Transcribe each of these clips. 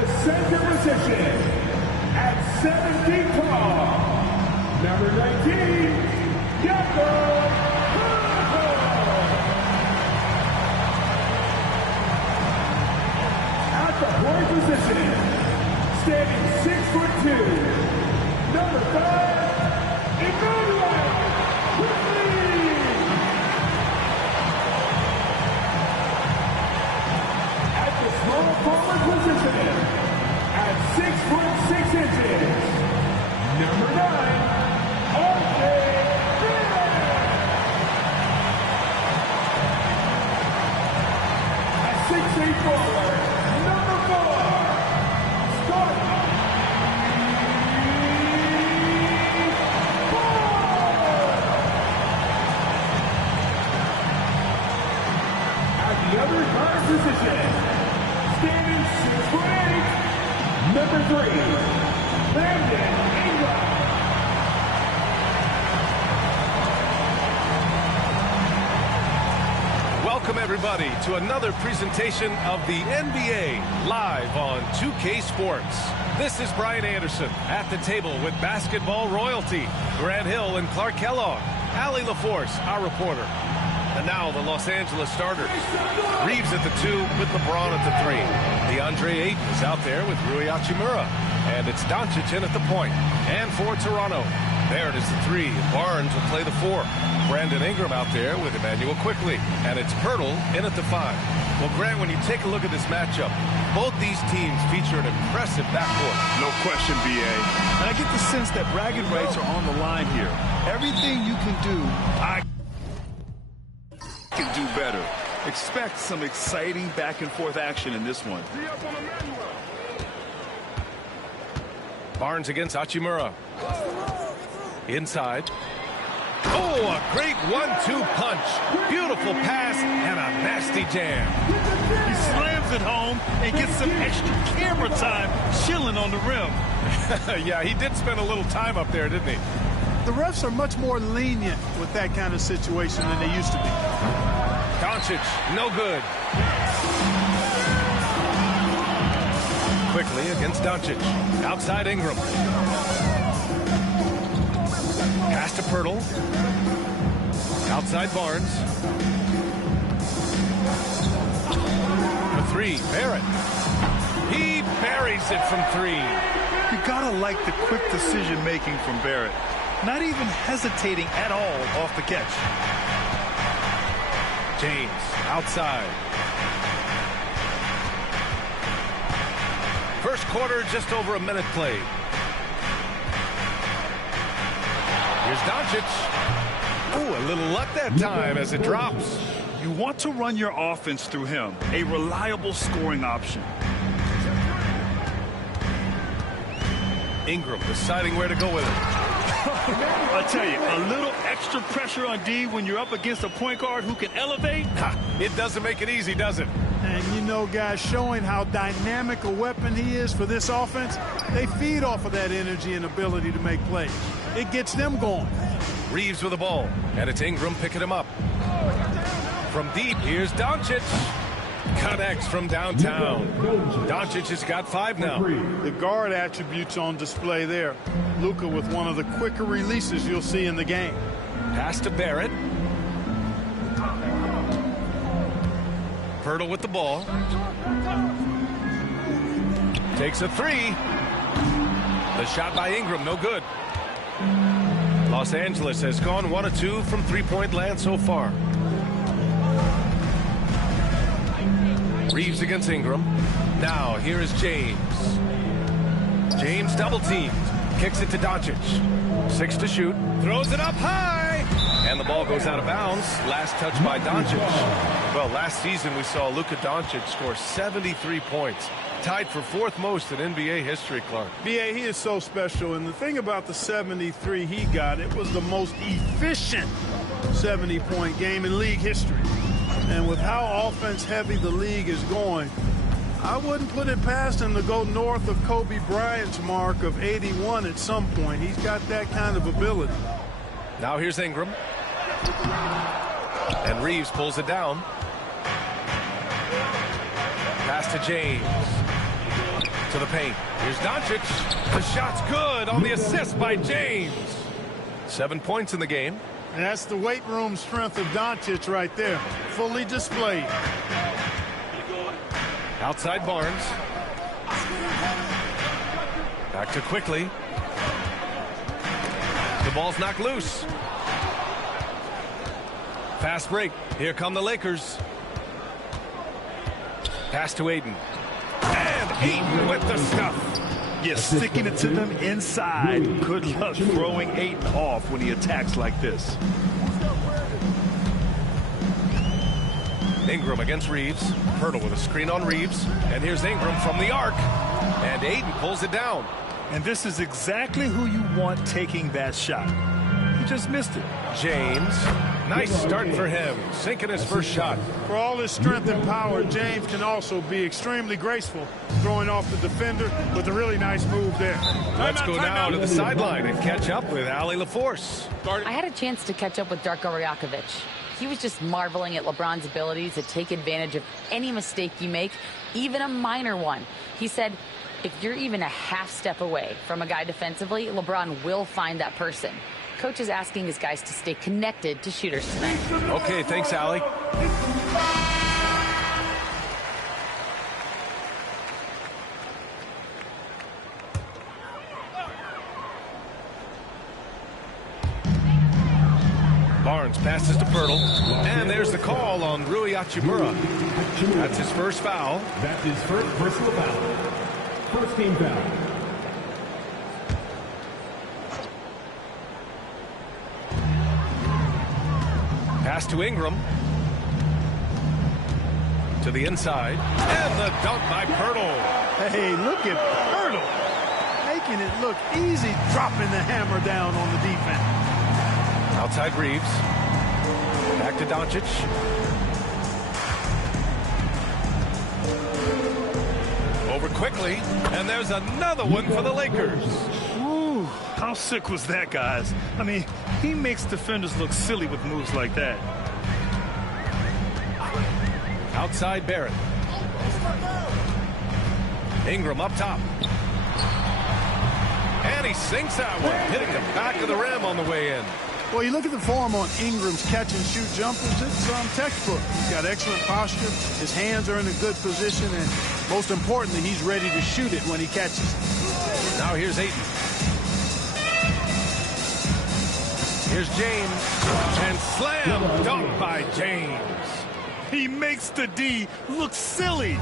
the center position, at 7 feet tall, number 19, At the point position, standing 6'2", number 5, Emmanuel. At the small forward position, at 6'6", number 9, at 6'8" forward, number 4, the other guard position, standing 6'8", number 3, Brandon Ingram. Welcome everybody to another presentation of the NBA live on 2K Sports. This is Brian Anderson at the table with basketball royalty, Grant Hill and Clark Kellogg, Allie LaForce, our reporter. And now the Los Angeles starters. Reeves at the 2 with LeBron at the 3. DeAndre Ayton is out there with Rui Hachimura. And it's Doncic in at the point. And for Toronto, Barrett is the 3. Barnes will play the 4. Brandon Ingram out there with Emmanuel Quickly. And it's Pirtle in at the 5. Well, Grant, when you take a look at this matchup, both these teams feature an impressive backcourt. No question, B.A. And I get the sense that bragging rights are on the line here. Everything you can do, I can do better. Expect some exciting back-and-forth action in this one. Barnes against Hachimura. Inside. Oh, a great 1-2 punch. Beautiful pass and a nasty jam. He slams it home and gets some extra camera time chilling on the rim. Yeah, he did spend a little time up there, didn't he? The refs are much more lenient with that kind of situation than they used to be. Doncic, no good. Quickly against Doncic. Outside Ingram. Pass to Pirtle. Outside Barnes. For 3, Barrett. He buries it from 3. You gotta like the quick decision-making from Barrett. Not even hesitating at all off the catch. James, outside. First quarter, just over a minute played. Here's Doncic. Ooh, a little luck that time as it drops. You want to run your offense through him, a reliable scoring option. Ingram deciding where to go with it. I tell you, a little extra pressure on D when you're up against a point guard who can elevate. It doesn't make it easy, does it? And you know, guys, showing how dynamic a weapon he is for this offense, they feed off of that energy and ability to make plays. It gets them going. Reeves with the ball, and it's Ingram picking him up. From deep, here's Doncic. Connects from downtown. Doncic has got 5 now. The guard attributes on display there. Luka with one of the quicker releases you'll see in the game. Pass to Barrett. Pirtle with the ball. Takes a 3. The shot by Ingram, no good. Los Angeles has gone 1 of 2 from three-point land so far. Reeves against Ingram. Now, here is James. James double-teamed. Kicks it to Doncic. 6 to shoot. Throws it up high. And the ball goes out of bounds. Last touch by Doncic. Well, last season we saw Luka Doncic score 73 points. Tied for 4th most in NBA history, Clark. B.A., he is so special. And the thing about the 73 he got, it was the most efficient 70-point game in league history. And with how offense-heavy the league is going, I wouldn't put it past him to go north of Kobe Bryant's mark of 81 at some point. He's got that kind of ability. Now here's Ingram. And Reeves pulls it down. Pass to James. To the paint. Here's Doncic. The shot's good on the assist by James. 7 points in the game. And that's the weight room strength of Doncic right there. Fully displayed. Outside Barnes. Back to Quickly. The ball's knocked loose. Fast break. Here come the Lakers. Pass to Aiden. And Aiden with the stuff. Yes, sticking it to them inside. Good luck throwing Aiden off when he attacks like this. Ingram against Reeves. Pirtle with a screen on Reeves. And here's Ingram from the arc. And Aiden pulls it down. And this is exactly who you want taking that shot. He just missed it. James. Nice start for him. Sinking his first shot. For all his strength and power, James can also be extremely graceful, throwing off the defender with a really nice move there. Let's go now to the sideline and catch up with Allie LaForce. I had a chance to catch up with Darko Rajakovic. He was just marveling at LeBron's ability to take advantage of any mistake you make, even a minor one. He said, if you're even a half step away from a guy defensively, LeBron will find that person. Coach is asking his guys to stay connected to shooters tonight. Okay, thanks, Allie. Barnes passes to Pirtle. And there's the call on Rui Hachimura. That's his first foul. That's his first personal foul. First team foul. Pass to Ingram. To the inside. And the dunk by Pirtle. Hey, look at Pirtle. Making it look easy, dropping the hammer down on the defense. Outside Reeves. Back to Doncic. Over Quickly. And there's another one for the Lakers. Ooh, how sick was that, guys? I mean, he makes defenders look silly with moves like that. Outside Barrett. Ingram up top. And he sinks that one, hitting the back of the rim on the way in. Well, you look at the form on Ingram's catch-and-shoot jumpers, it's textbook. He's got excellent posture. His hands are in a good position, and most importantly, he's ready to shoot it when he catches it. Now here's Ayton. Here's James. And slam dunk by James. He makes the D look silly.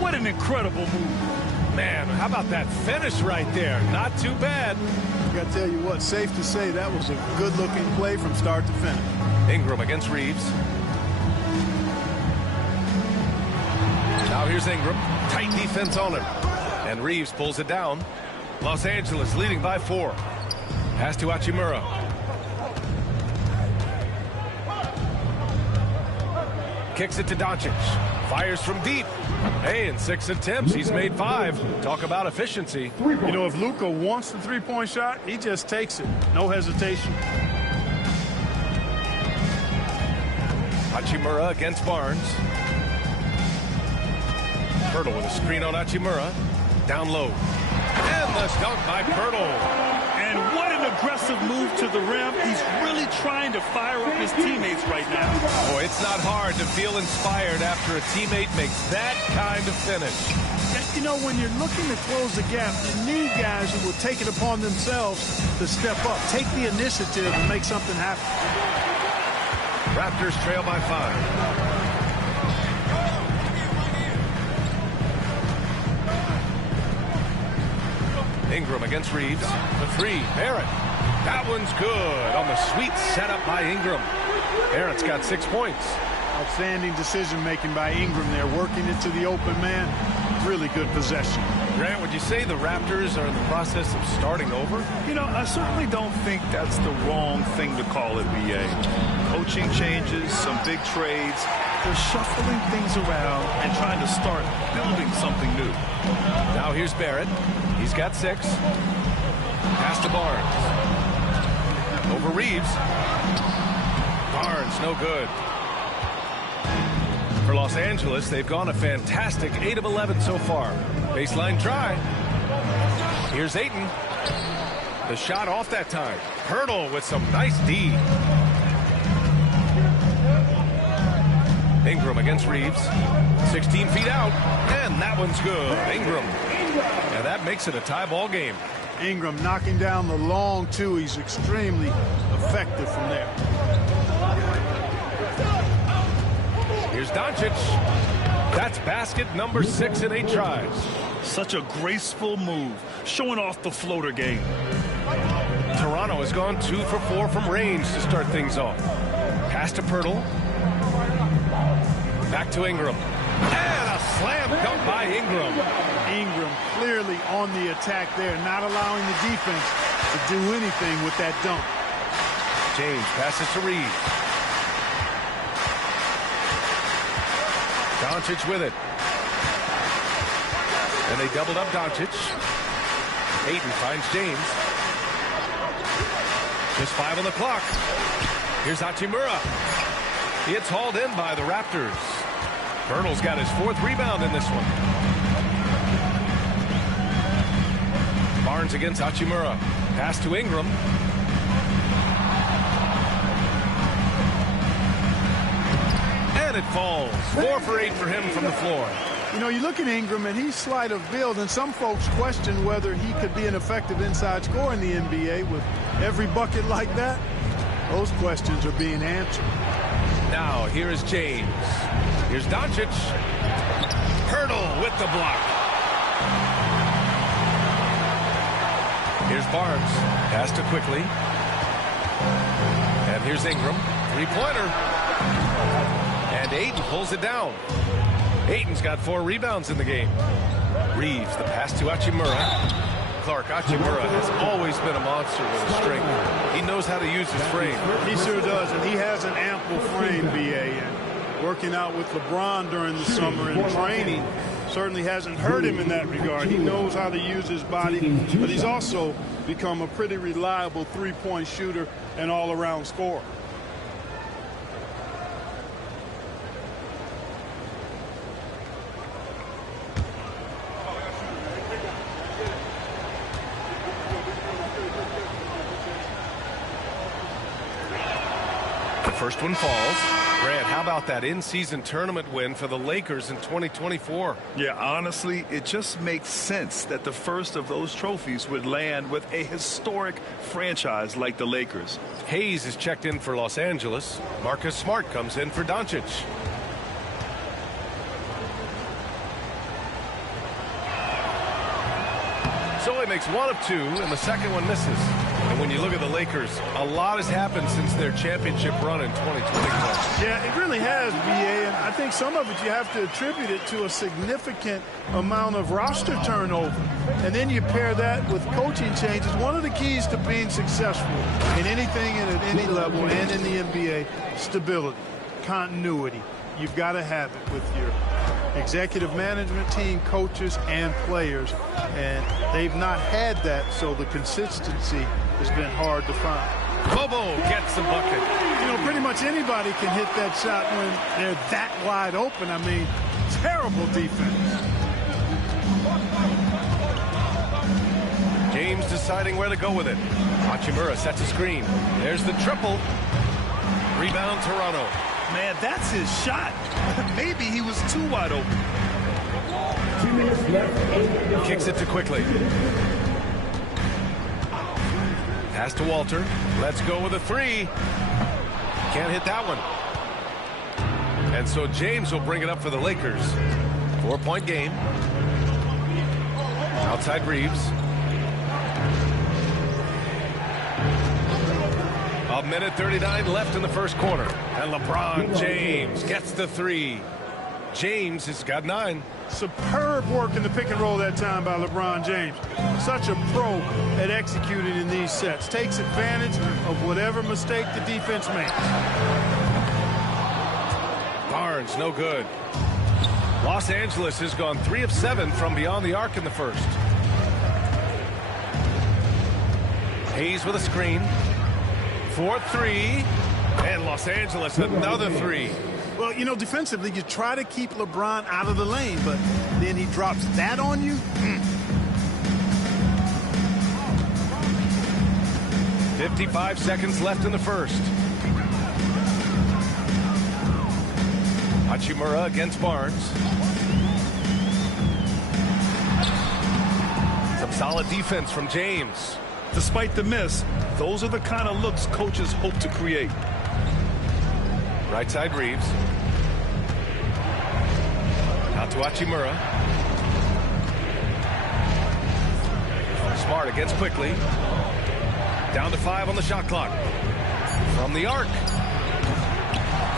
What an incredible move. Man, how about that finish right there? Not too bad. I got to tell you what, safe to say that was a good-looking play from start to finish. Ingram against Reeves. Now here's Ingram. Tight defense on him. And Reeves pulls it down. Los Angeles leading by 4. Pass to Hachimura. Kicks it to Doncic. Fires from deep. Hey, in 6 attempts, he's made 5. Talk about efficiency. You know, if Luka wants the three-point shot, he just takes it. No hesitation. Hachimura against Barnes. Pirtle with a screen on Hachimura. Down low. And the dunk by Pirtle. And what an aggressive move to the rim. He's really trying to fire up his teammates right now. Boy, it's not hard to feel inspired after a teammate makes that kind of finish. You know, when you're looking to close the gap, you need guys who will take it upon themselves to step up, take the initiative and make something happen. Raptors trail by 5. Ingram against Reeves. The 3, Barrett. That one's good on the sweet setup by Ingram. Barrett's got 6 points. Outstanding decision-making by Ingram there, working it to the open man. Really good possession. Grant, would you say the Raptors are in the process of starting over? You know, I certainly don't think that's the wrong thing to call it, BA. Coaching changes, some big trades. They're shuffling things around and trying to start building something new. Now here's Barrett. He's got 6. Pass to Barnes. Over Reeves. Barnes, no good. For Los Angeles, they've gone a fantastic 8 of 11 so far. Baseline try. Here's Ayton. The shot off that time. Hurdle with some nice D. Ingram against Reeves. 16 feet out. And that one's good. Ingram. And that makes it a tie ball game. Ingram knocking down the long two. He's extremely effective from there. Here's Doncic. That's basket number 6 in 8 tries. Such a graceful move, showing off the floater game. Toronto has gone 2 for 4 from range to start things off. Pass to Pirtle. Back to Ingram. And a slam dunk by Ingram. Ingram clearly on the attack there, not allowing the defense to do anything with that dunk. James passes to Reeves. Doncic with it. And they doubled up Doncic. Ayton finds James. Just 5 on the clock. Here's Hachimura. It's hauled in by the Raptors. Pirtle's got his 4th rebound in this one. Barnes against Hachimura. Pass to Ingram. And it falls. 4 for 8 for him from the floor. You know, you look at Ingram, and he's slight of build, and some folks question whether he could be an effective inside scorer in the NBA with every bucket like that. Those questions are being answered. Now, here is James. Here's Doncic. Hurdle with the block. Here's Barnes. Pass to Quickly. And here's Ingram. 3-pointer. And Ayton pulls it down. Ayton's got 4 rebounds in the game. Reeves, the pass to Hachimura. Clark, Hachimura has always been a monster with a strength. He knows how to use his frame. He sure does, and he has an ample frame, B.A. And working out with LeBron during the summer and training certainly hasn't hurt him in that regard. He knows how to use his body, but he's also become a pretty reliable three-point shooter and all-around scorer. First one falls. Grant, how about that in-season tournament win for the Lakers in 2024? Yeah, honestly, it just makes sense that the first of those trophies would land with a historic franchise like the Lakers. Hayes is checked in for Los Angeles. Marcus Smart comes in for Doncic. So he makes 1 of 2, and the second one misses. And when you look at the Lakers, a lot has happened since their championship run in 2021. Yeah, it really has, B.A., and I think some of it you have to attribute it to a significant amount of roster turnover. And then you pair that with coaching changes. One of the keys to being successful in anything and at any level and in the NBA, stability, continuity. You've got to have it with your executive management team, coaches, and players. And they've not had that, so the consistency has been hard to find. Bobo gets the bucket. You know, pretty much anybody can hit that shot when they're that wide open. I mean, terrible defense. James deciding where to go with it. Hachimura sets a screen. There's the triple. Rebound, Toronto. Man, that's his shot. Maybe he was too wide open. 2 minutes left. Kicks it to Quickly. Pass to Walter. Let's go with a 3. Can't hit that one. And so James will bring it up for the Lakers. 4-point game. Outside Reeves. A minute 39 left in the first quarter. And LeBron James gets the 3. James has got 9. Superb work in the pick and roll that time by LeBron James. Such a pro at executing in these sets. Takes advantage of whatever mistake the defense makes. Barnes, no good. Los Angeles has gone 3 of 7 from beyond the arc in the first. Hayes with a screen. 4-3. And Los Angeles another 3. Well, you know, defensively, you try to keep LeBron out of the lane, but then he drops that on you. 55 seconds left in the first. Hachimura against Barnes. Some solid defense from James. Despite the miss, those are the kind of looks coaches hope to create. Right side Reeves. Out to Hachimura. Smart against quickly. Down to 5 on the shot clock. From the arc.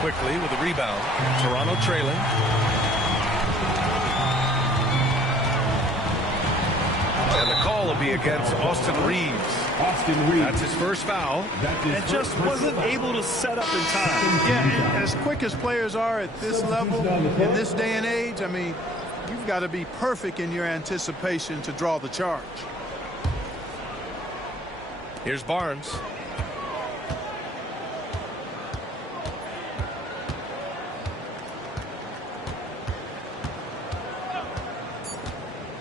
Quickly with a rebound. Toronto trailing. And the call will be against Austin Reeves. That's his first foul. And just wasn't able to set up in time. Yeah, and as quick as players are at this level, in this day and age, I mean, you've got to be perfect in your anticipation to draw the charge. Here's Barnes.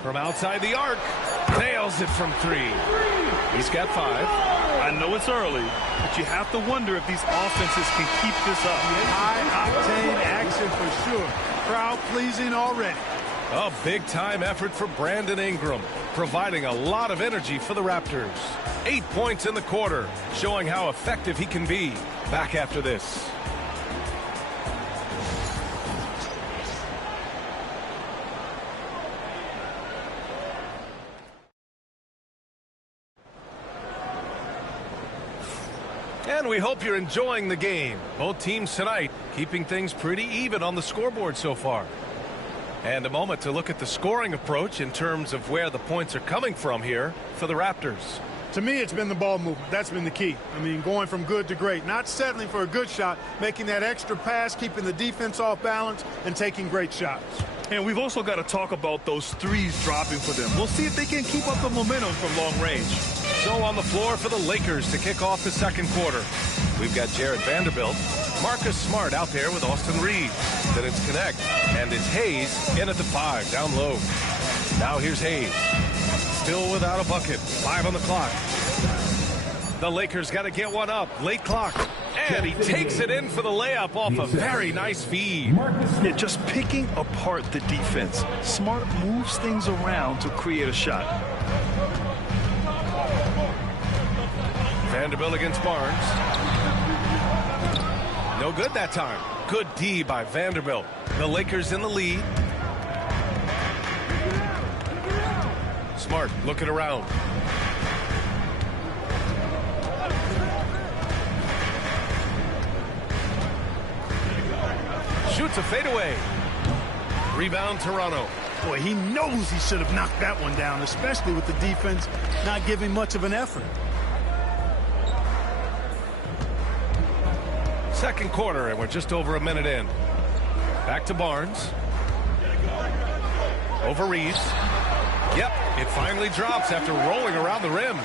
From outside the arc. Nails it from 3. He's got 5. I know it's early, but you have to wonder if these offenses can keep this up. High-octane action for sure. Crowd-pleasing already. A big-time effort for Brandon Ingram, providing a lot of energy for the Raptors. 8 points in the quarter, showing how effective he can be. Back after this. And we hope you're enjoying the game. Both teams tonight keeping things pretty even on the scoreboard so far. And a moment to look at the scoring approach in terms of where the points are coming from here for the Raptors. To me, it's been the ball movement. That's been the key. I mean, going from good to great. Not settling for a good shot, making that extra pass, keeping the defense off balance, and taking great shots. And we've also got to talk about those threes dropping for them. We'll see if they can keep up the momentum from long range. So on the floor for the Lakers to kick off the second quarter. We've got Jared Vanderbilt, Marcus Smart out there with Austin Reeves. Then it's Connect, and it's Hayes in at the 5, down low. Now here's Hayes. Still without a bucket. 5 on the clock. The Lakers got to get one up. Late clock. And he takes it in for the layup off a very nice feed. Yeah, just picking apart the defense. Smart moves things around to create a shot. Vanderbilt against Barnes. No good that time. Good D by Vanderbilt. The Lakers in the lead. Smart looking around. Shoots a fadeaway. Rebound Toronto. Boy, he knows he should have knocked that one down, especially with the defense not giving much of an effort. Second quarter, and we're just over a minute in. Back to Barnes. Over Reeves. Yep, it finally drops after rolling around the rim.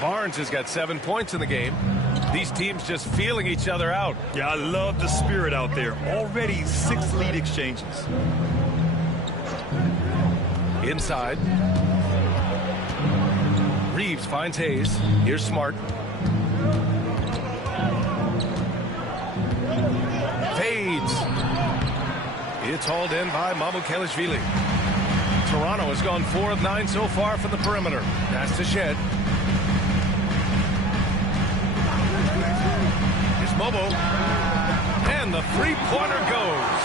Barnes has got 7 points in the game. These teams just feeling each other out. Yeah, I love the spirit out there. Already 6 lead exchanges. Inside. Reeves finds Hayes. Here's Smart. Fades. It's hauled in by Mamukelishvili. Toronto has gone 4 of 9 so far from the perimeter. Pass to Shed. Here's Mobo. And the three-pointer goes.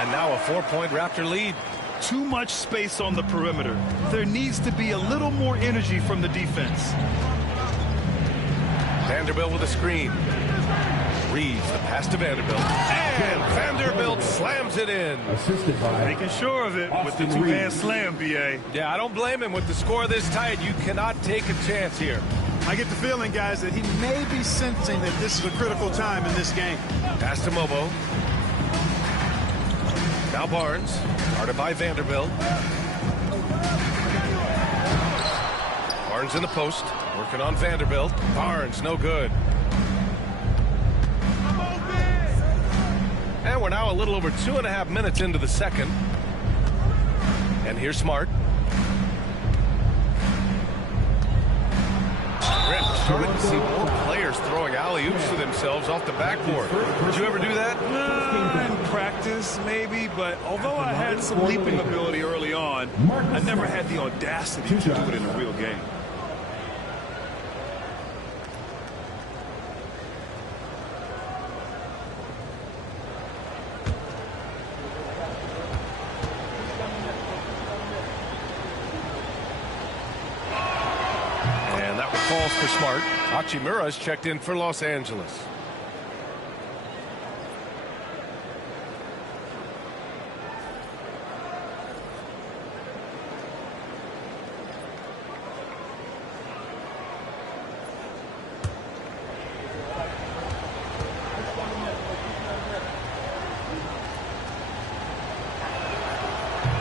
And now a 4-point Raptor lead. Too much space on the perimeter. There needs to be a little more energy from the defense. Vanderbilt with a screen. Reeves, the pass to Vanderbilt. And Vanderbilt slams it in. Making sure of it with the two-hand slam, B.A. Yeah, I don't blame him with the score this tight. You cannot take a chance here. I get the feeling, guys, that he may be sensing that this is a critical time in this game. Pass to Mobo. Now Barnes, guarded by Vanderbilt. Barnes in the post, working on Vanderbilt. Barnes, no good. And And we're now a little over 2.5 minutes into the second. And here's Smart. Grant, we're starting to see more players throwing alley-oops to themselves off the backboard. Did you ever do that? In practice, maybe, but although I had some leaping ability early on, I never had the audacity to do it in a real game. Falls for Smart. Hachimura's checked in for Los Angeles.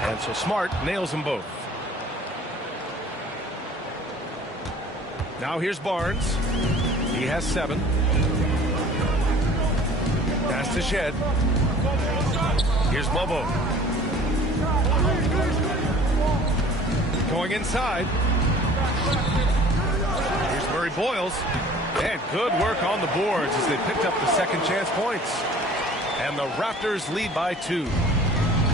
And so Smart nails them both. Now here's Barnes. He has 7. Pass to Shed. Here's Bobo. Going inside. Here's Murray Boyles. And good work on the boards as they picked up the second chance points. And the Raptors lead by 2.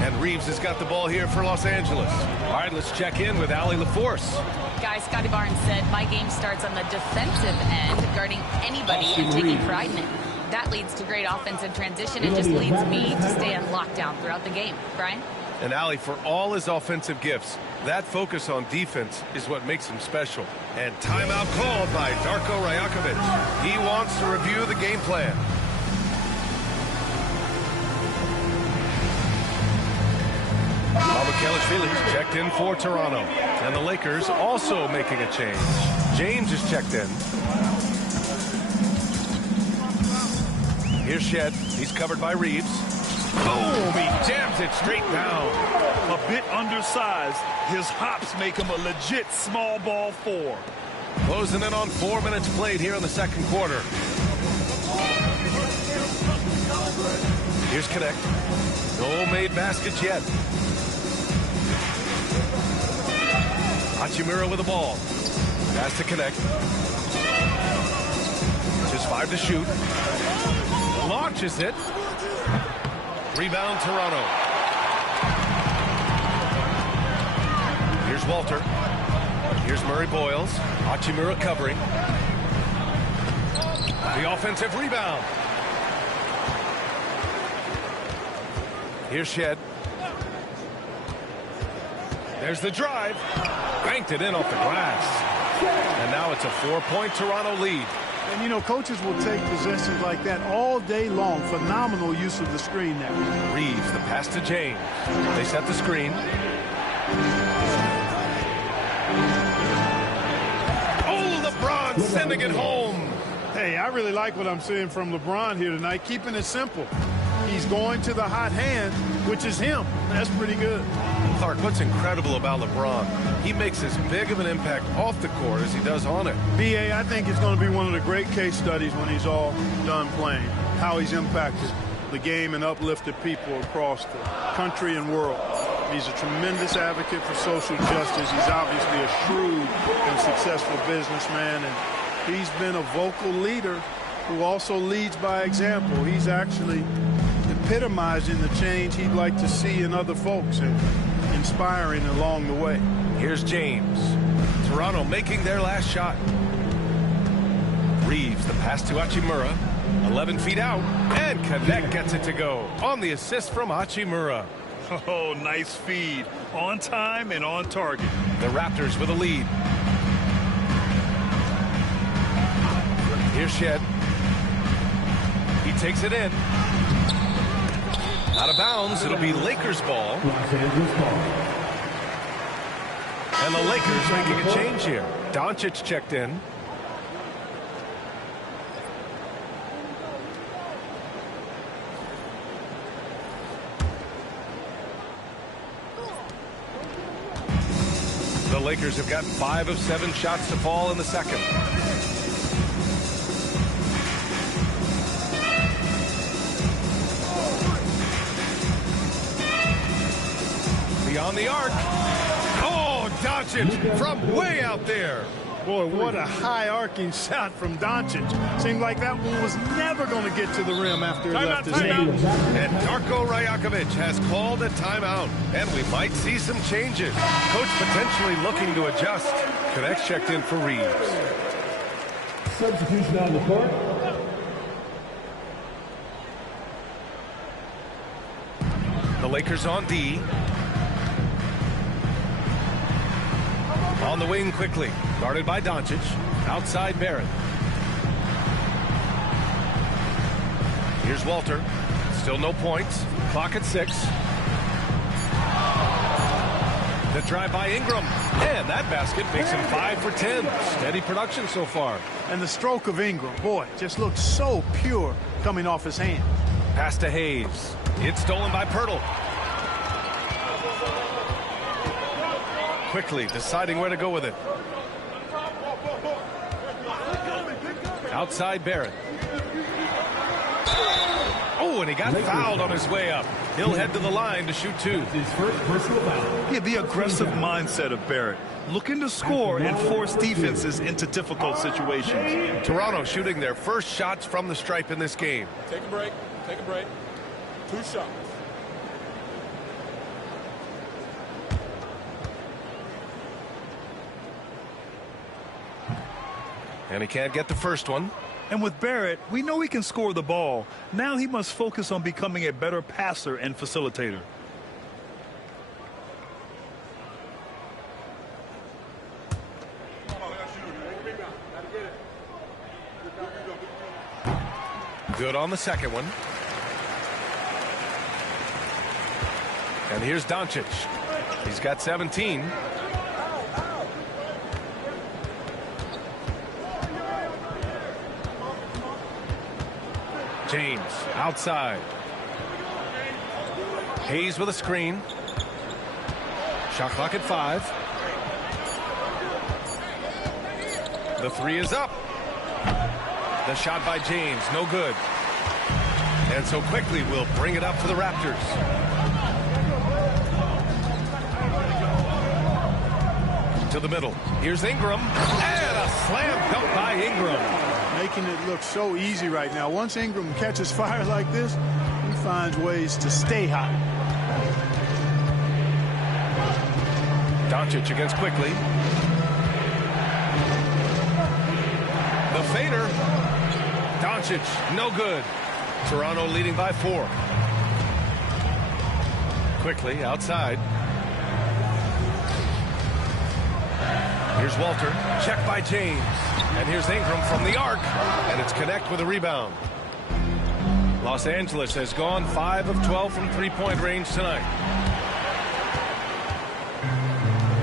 And Reeves has got the ball here for Los Angeles. All right, let's check in with Allie LaForce. Guys, Scotty Barnes said, my game starts on the defensive end, guarding anybody and taking pride in it. That leads to great offensive transition and just leads me to stay on lockdown throughout the game. Brian? And Allie, for all his offensive gifts, that focus on defense is what makes him special. And timeout called by Darko Rajakovic. He wants to review the game plan. Kelishvili checked in for Toronto. And the Lakers also making a change. James is checked in. Here's Shed. He's covered by Reeves. Boom! He jams it straight down. A bit undersized. His hops make him a legit small ball 4. Closing in on 4 minutes played here in the second quarter. Here's Connect. No made baskets yet. Hachimura with the ball. Pass to Connect. Just 5 to shoot. Launches it. Rebound Toronto. Here's Walter. Here's Murray Boyles. Hachimura covering. The offensive rebound. Here's Shed. There's the drive. Banked it in off the glass. And now it's a 4-point Toronto lead. And, you know, coaches will take possessions like that all day long. Phenomenal use of the screen there. Reeves, the pass to James. They set the screen. Oh, LeBron sending it home. Hey, I really like what I'm seeing from LeBron here tonight, keeping it simple. He's going to the hot hand, which is him. That's pretty good. Clark, what's incredible about LeBron, he makes as big of an impact off the court as he does on it. B.A., I think it's going to be one of the great case studies when he's all done playing, how he's impacted the game and uplifted people across the country and world. He's a tremendous advocate for social justice. He's obviously a shrewd and successful businessman, and he's been a vocal leader who also leads by example. He's actually epitomizing the change he'd like to see in other folks and inspiring along the way. Here's James. Toronto making their last shot. Reeves, the pass to Hachimura. 11 feet out, and Connect gets it to go on the assist from Hachimura. Oh, nice feed. On time and on target. The Raptors with a lead. Here's Shed. He takes it in. Out of bounds. It'll be Lakers ball. And the Lakers making a change here. Doncic checked in. The Lakers have got 5 of 7 shots to fall in the second. On the arc. Oh, Doncic from way out there. Boy, what a high arcing shot from Doncic. Seemed like that one was never going to get to the rim after he left his hand. And Darko Rajakovic has called a timeout. And we might see some changes. Coach potentially looking to adjust. Connects checked in for Reeves. Substitution on the court. The Lakers on D. On the wing quickly. Guarded by Doncic. Outside Barrett. Here's Walter. Still no points. Clock at 6. The drive by Ingram. And that basket makes him 5 for 10. Steady production so far. And the stroke of Ingram, boy, just looks so pure coming off his hand. Pass to Hayes. It's stolen by Pirtle. Quickly deciding where to go with it. Outside Barrett. Oh, and he got fouled on his way up. He'll head to the line to shoot 2. His first personal foul. Yeah, the aggressive mindset of Barrett. Looking to score and force defenses into difficult situations. Toronto shooting their first shots from the stripe in this game. Take a break. Take a break. 2 shots. And he can't get the first one. And with Barrett, we know he can score the ball. Now he must focus on becoming a better passer and facilitator. Good on the second one. And here's Doncic. He's got 17. James outside. Hayes with a screen. Shot clock at 5. The 3 is up. The shot by James, no good. And so quickly we'll bring it up for the Raptors. To the middle. Here's Ingram. And a slam dunk by Ingram. Making it look so easy right now. Once Ingram catches fire like this, he finds ways to stay hot. Doncic against quickly. The fader. Doncic, no good. Toronto leading by 4. Quickly outside. Here's Walter. Check by James. And here's Ingram from the arc. And it's Connect with a rebound. Los Angeles has gone 5 of 12 from three-point range tonight.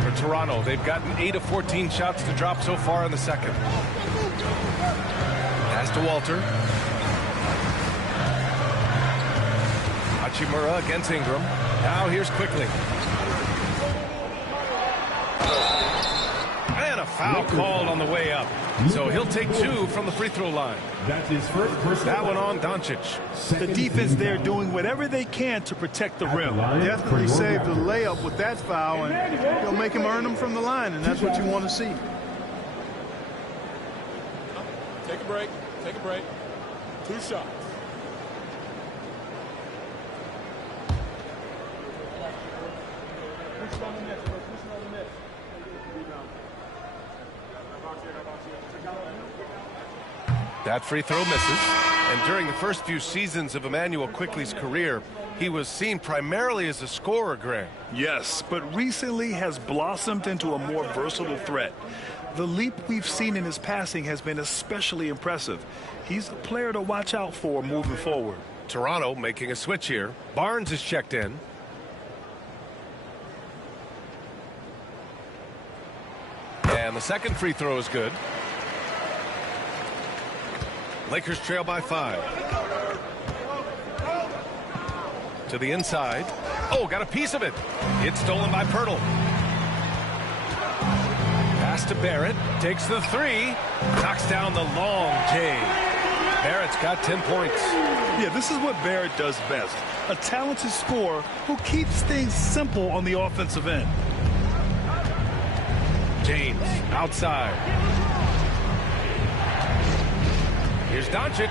For Toronto, they've gotten 8 of 14 shots to drop so far in the second. Pass to Walter. Hachimura against Ingram. Now here's quickly. And a foul called on the way up. So he'll take 2 from the free throw line. That's his first personal That one on Doncic. The defense there doing whatever they can to protect the rim. Definitely saved the layup with that foul, and he'll make him earn them from the line, and that's what you want to see. Take a break. Take a break. 2 shots. That free throw misses. And during the first few seasons of Emmanuel Quickley's career, he was seen primarily as a scorer, Greg. Yes, but recently has blossomed into a more versatile threat. The leap we've seen in his passing has been especially impressive. He's a player to watch out for moving forward. Toronto making a switch here. Barnes is checked in. And the second free throw is good. Lakers trail by 5. To the inside. Oh, got a piece of it. It's stolen by Pirtle. Pass to Barrett. Takes the 3. Knocks down the long J. Barrett's got 10 points. Yeah, this is what Barrett does best. a talented scorer who keeps things simple on the offensive end. James outside. Here's Doncic.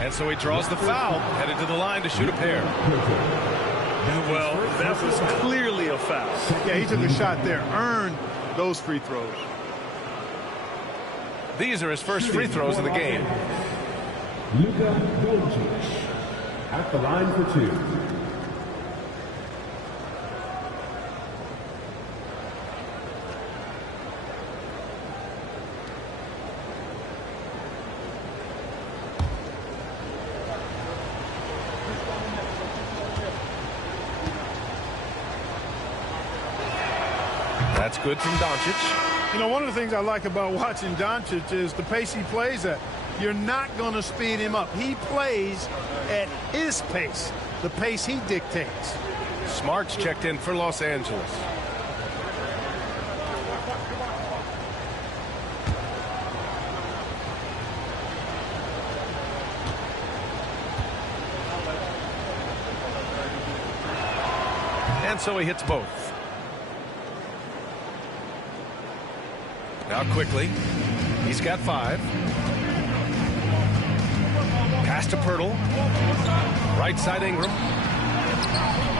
And so he draws the foul, headed to the line to shoot a pair. Well, that was clearly a foul. Yeah, he took a shot there, earned those free throws. These are his first free throws of the game. Luka Doncic at the line for two. That's good from Doncic. You know, one of the things I like about watching Doncic is the pace he plays at. You're not going to speed him up. He plays at his pace, the pace he dictates. Smart's checked in for Los Angeles. And so he hits both. Now quickly, he's got 5. Pass to Pirtle. Right side Ingram.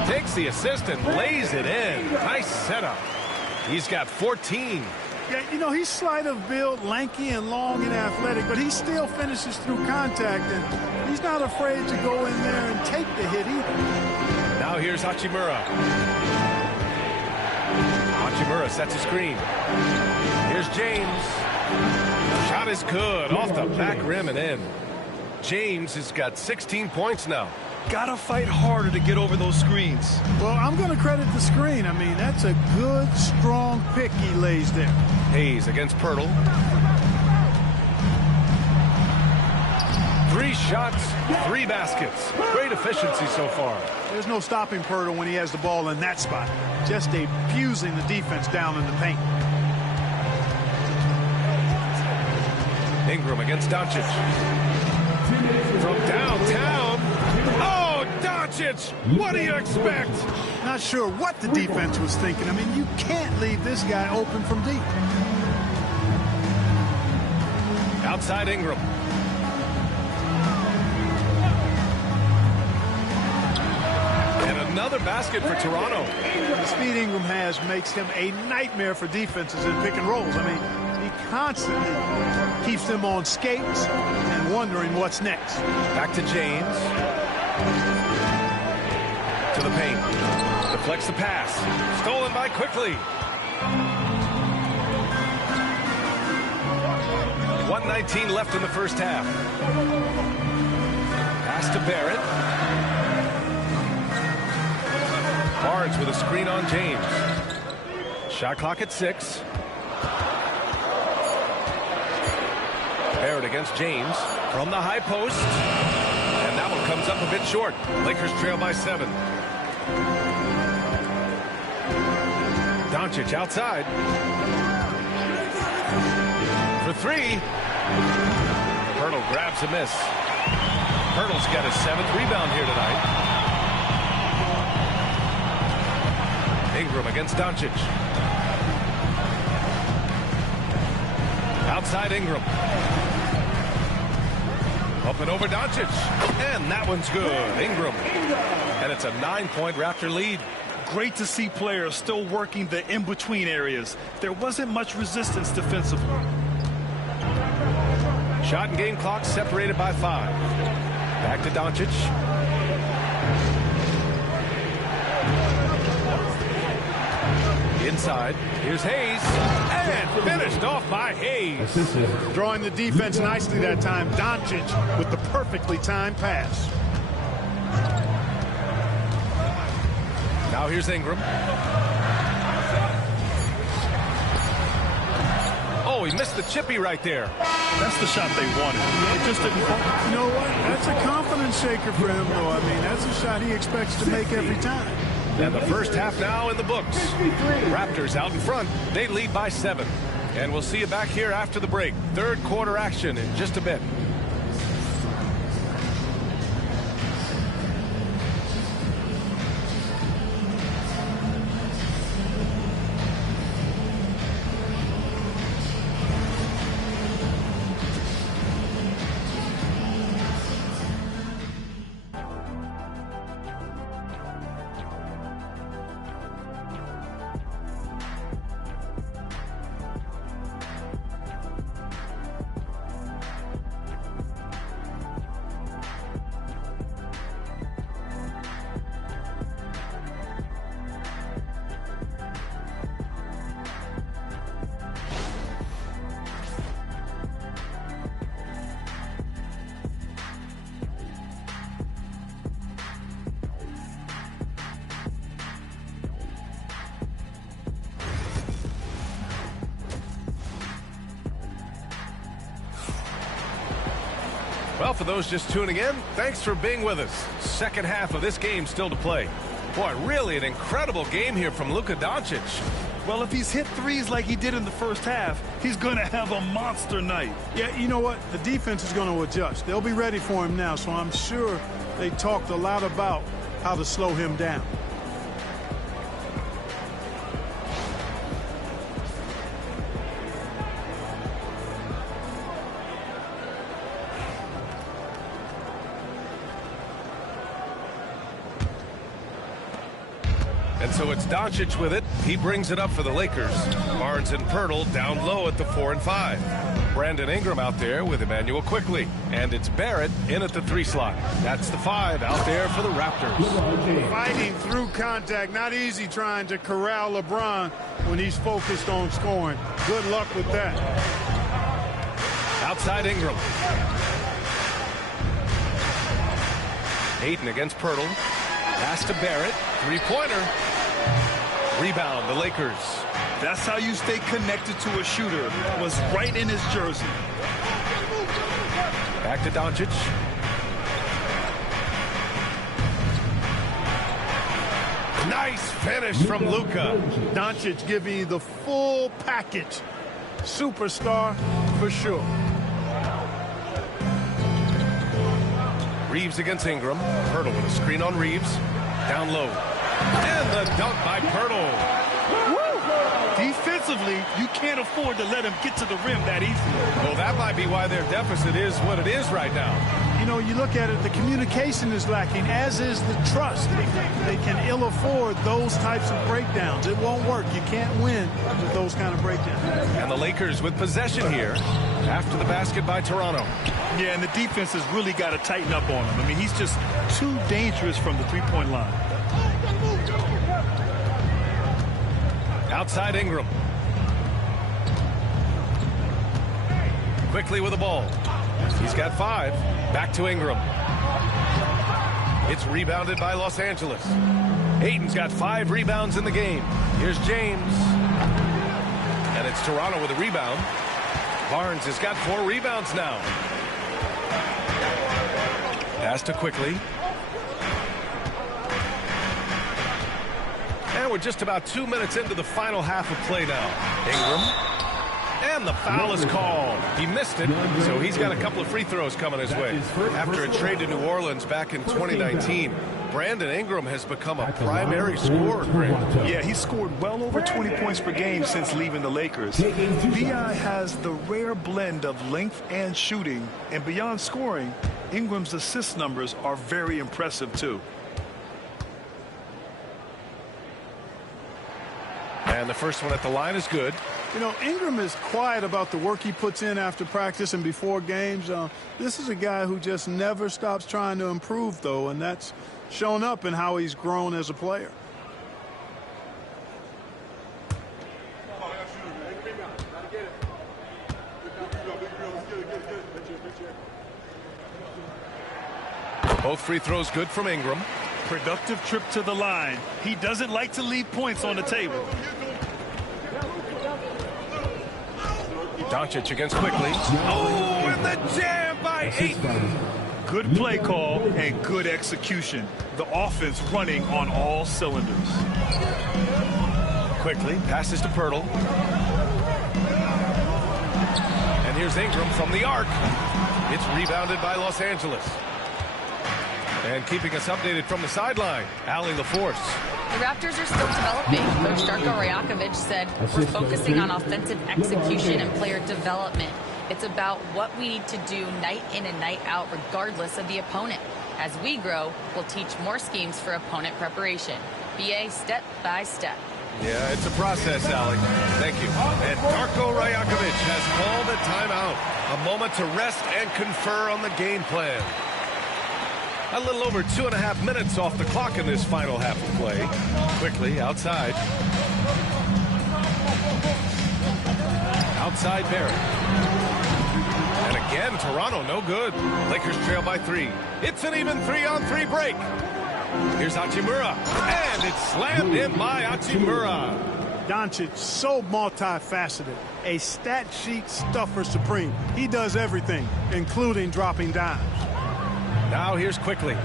Takes the assist and lays it in. Nice setup. He's got 14. Yeah, you know, he's slight of build, lanky and long and athletic, but he still finishes through contact, and he's not afraid to go in there and take the hit either. Now here's Hachimura. Hachimura sets a screen. Here's James. Shot is good. Off the back rim and in. James has got 16 points now. Gotta fight harder to get over those screens. Well, I'm going to credit the screen. I mean, that's a good, strong pick he lays there. Hayes against Pirtle. 3 shots, 3 baskets. Great efficiency so far. There's no stopping Pirtle when he has the ball in that spot. Just abusing the defense down in the paint. Ingram against Doncic. From downtown. Oh, Doncic! What do you expect? Not sure what the defense was thinking. I mean, you can't leave this guy open from deep. Outside Ingram. And another basket for Toronto. The speed Ingram has makes him a nightmare for defenses in pick and rolls. I mean, he constantly keeps them on skates and wondering what's next. Back to James. To the paint. Deflects the pass. Stolen by Quickly. 1:19 left in the first half. Pass to Barrett. Barnes with a screen on James. Shot clock at 6. Barrett against James from the high post. And that one comes up a bit short. Lakers trail by 7. Doncic outside. For 3. Pirtle grabs a miss. Pirtle's got his 7th rebound here tonight. Ingram against Doncic. Outside Ingram. Up and over Doncic. And that one's good. Ingram. And it's a 9-point Raptor lead. Great to see players still working the in-between areas. There wasn't much resistance defensively. Shot and game clock separated by 5. Back to Doncic. Inside. Here's Hayes. And finished off by Hayes. Drawing the defense nicely that time. Doncic with the perfectly timed pass. Now here's Ingram. Oh, he missed the chippy right there. That's the shot they wanted. It just didn't fall. You know what? That's a confidence shaker for him, though. I mean, that's a shot he expects to make every time. And the first half now in the books. Raptors out in front. They lead by 7. And we'll see you back here after the break. Third quarter action in just a bit. Well, for those just tuning in, thanks for being with us. Second half of this game still to play. Boy, really an incredible game here from Luka Doncic. Well, if he's hit threes like he did in the first half, he's going to have a monster night. Yeah, you know what? The defense is going to adjust. They'll be ready for him now, so I'm sure they talked a lot about how to slow him down. And so it's Doncic with it. He brings it up for the Lakers. Barnes and Pirtle down low at the 4 and 5. Brandon Ingram out there with Emmanuel Quickly. And it's Barrett in at the 3 slot. That's the 5 out there for the Raptors. Fighting through contact. Not easy trying to corral LeBron when he's focused on scoring. Good luck with that. Outside Ingram. Ayton against Pirtle. Pass to Barrett. Three-pointer. Rebound, the Lakers. That's how you stay connected to a shooter. Was right in his jersey. Back to Doncic. Nice finish from Luka. Doncic giving you the full package. Superstar for sure. Reeves against Ingram. Pirtle with a screen on Reeves. Down low. And the dunk by Pirtle. Woo! Defensively, you can't afford to let him get to the rim that easily. Well, that might be why their deficit is what it is right now. You know, you look at it, the communication is lacking, as is the trust. They can ill afford those types of breakdowns. It won't work. You can't win with those kind of breakdowns. And the Lakers with possession here after the basket by Toronto. Yeah, and the defense has really got to tighten up on him. I mean, he's just too dangerous from the three-point line. Outside Ingram. Quickly with the ball. He's got 5. Back to Ingram. It's rebounded by Los Angeles. Ayton's got 5 rebounds in the game. Here's James. And it's Toronto with a rebound. Barnes has got 4 rebounds now. Pass to Quickly. And we're just about 2 minutes into the final half of play now. Ingram. And the foul is called. He missed it, so he's got a couple of free throws coming his way. After a trade to New Orleans back in 2019, Brandon Ingram has become a primary scorer, Grant. Yeah, he scored well over 20 points per game since leaving the Lakers. B.I. has the rare blend of length and shooting, and beyond scoring, Ingram's assist numbers are very impressive, too. And the first one at the line is good. You know, Ingram is quiet about the work he puts in after practice and before games. This is a guy who just never stops trying to improve, though, and that's shown up in how he's grown as a player. Both free throws good from Ingram. Productive trip to the line. He doesn't like to leave points on the table. Doncic against Quickly. Oh, and the jam by Ayton. Good play call and good execution. The offense running on all cylinders. Quickly passes to Pirtle. And here's Ingram from the arc. It's rebounded by Los Angeles. And keeping us updated from the sideline, Allie LaForce. The Raptors are still developing. Coach Darko Rajakovic said, we're focusing on offensive execution and player development. It's about what we need to do night in and night out, regardless of the opponent. As we grow, we'll teach more schemes for opponent preparation. BA step by step. Yeah, it's a process, Allie. Thank you. And Darko Rajakovic has called a timeout. A moment to rest and confer on the game plan. A little over 2.5 minutes off the clock in this final half of play. Quickly outside. Outside Barrett. And again, Toronto no good. Lakers trail by 3. It's an even 3-on-3 break. Here's Hachimura. And it's slammed in by Hachimura. Doncic, so multifaceted, a stat sheet stuffer supreme. He does everything, including dropping dimes. Now here's quickly.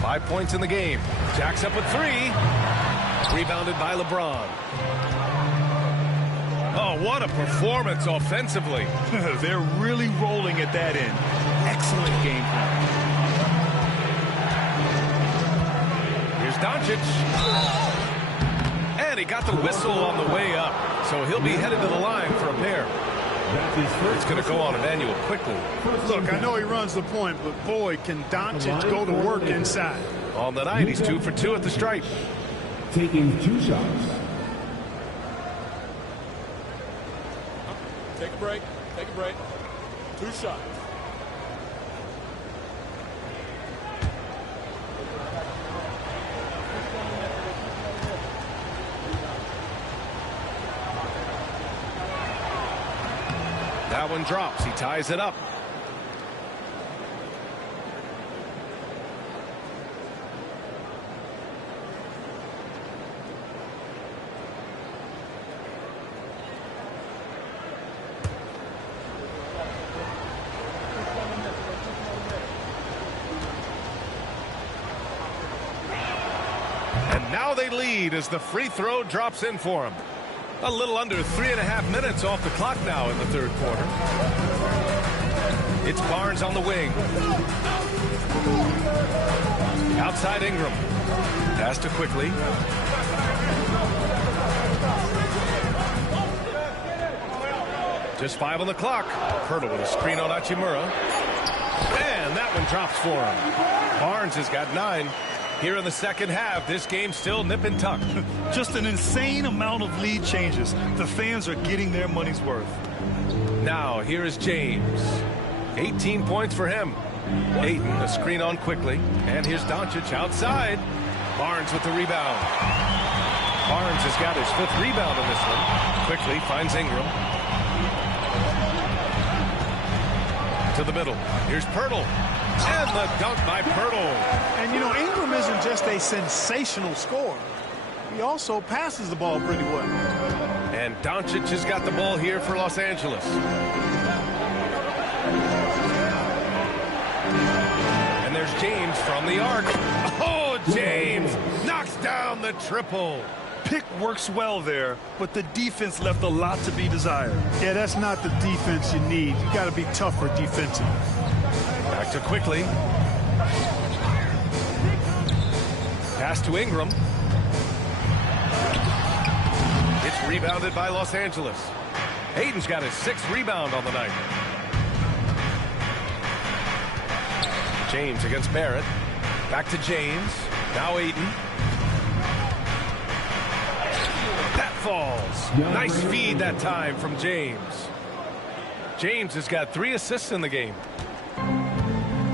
5 points in the game. Jacks up with 3. Rebounded by LeBron. Oh, what a performance offensively. They're really rolling at that end. Excellent game plan. Here's Doncic. And he got the whistle on the way up. So he'll be headed to the line for a pair. It's going to go on Emmanuel quickly. Look, I know he runs the point, but boy, can Doncic go to work inside. On the night, he's 2 for 2 at the stripe. Taking 2 shots. Take a break. Take a break. 2 shots. That one drops. He ties it up. And now they lead as the free throw drops in for him. A little under 3.5 minutes off the clock now in the third quarter. It's Barnes on the wing. Outside Ingram. Pass to quickly. Just 5 on the clock. Hurdle with a screen on Hachimura. And that one drops for him. Barnes has got 9. Here in the second half, this game's still nip and tuck. Just an insane amount of lead changes. The fans are getting their money's worth. Now, here is James. 18 points for him. Ayton, a screen on quickly. And here's Doncic outside. Barnes with the rebound. Barnes has got his 5th rebound in this one. Quickly finds Ingram. To the middle. Here's Pirtle. And the dunk by Pirtle. And, you know, Ingram isn't just a sensational scorer. He also passes the ball pretty well. And Doncic has got the ball here for Los Angeles. And there's James from the arc. Oh, James knocks down the triple. Pick works well there, but the defense left a lot to be desired. Yeah, that's not the defense you need. You got to be tougher defensively. Back to quickly. Pass to Ingram. It's rebounded by Los Angeles. Hayden's got his 6th rebound on the night. James against Barrett. Back to James. Now Ayton. That falls. Nice feed that time from James. James has got 3 assists in the game.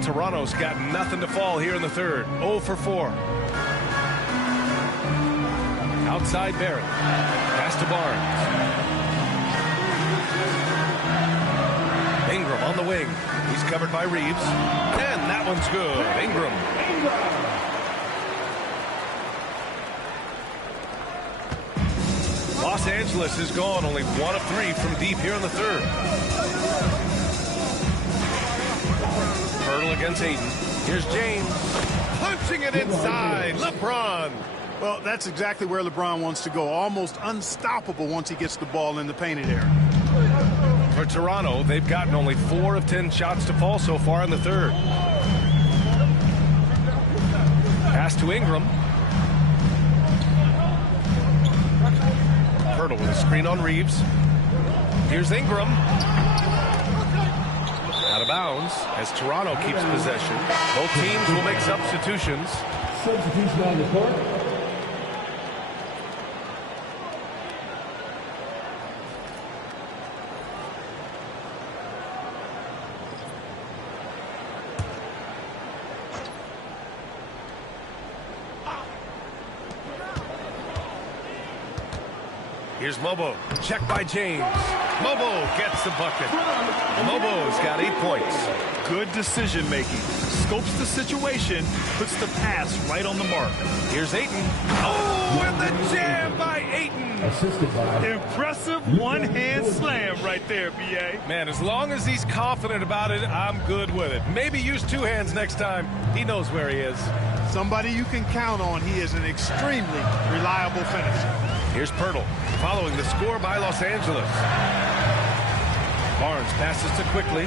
Toronto's got nothing to fall here in the third. 0 for 4. Outside Barrett. Pass to Barnes. Ingram on the wing. He's covered by Reeves. And that one's good. Ingram. Los Angeles is gone. Only 1 of 3 from deep here in the third. Hurdle against Ayton. Here's James. Punching it inside. LeBron. Well, that's exactly where LeBron wants to go. Almost unstoppable once he gets the ball in the painted area. For Toronto, they've gotten only 4 of 10 shots to fall so far in the third. Pass to Ingram. Hurdle with a screen on Reeves. Here's Ingram. Out of bounds as Toronto keeps possession. Both teams will make substitutions. Substitution on the court. Here's Mobo. Check by James. Mobo gets the bucket. Mobo's got 8 points. Good decision making. Scopes the situation, puts the pass right on the mark. Here's Ayton. Oh, and the jam by Ayton. assisted by... Impressive one-hand slam right there, B.A. Man, as long as he's confident about it, I'm good with it. Maybe use two hands next time. He knows where he is. Somebody you can count on. He is an extremely reliable finisher. Here's Pirtle, following the score by Los Angeles. Barnes passes to Quickly.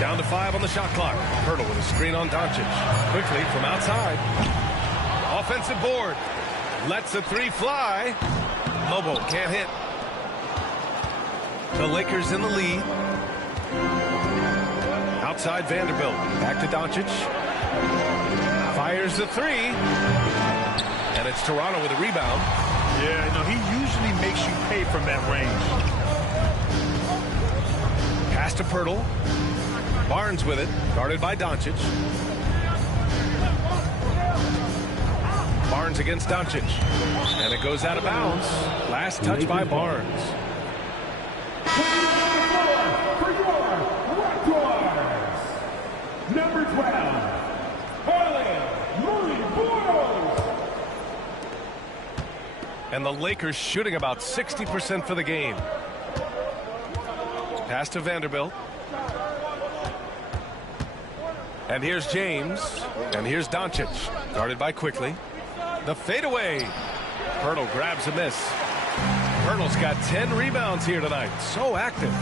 Down to 5 on the shot clock. Pirtle with a screen on Doncic. Quickly from outside. Offensive board. Lets the three fly. Lobo can't hit. The Lakers in the lead. Outside Vanderbilt. Back to Doncic. Fires the three. And it's Toronto with a rebound. Yeah, no, he usually makes you pay from that range. Pass to Pirtle. Barnes with it. Guarded by Doncic. Barnes against Doncic. And it goes out of bounds. Last touch by Barnes. For your Raptors, number 12, Harley Boyles. And the Lakers shooting about 60% for the game. Pass to Vanderbilt. And here's James. And here's Doncic. Guarded by Quickly. The fadeaway. Pirtle grabs a miss. Pirtle's got 10 rebounds here tonight. So active.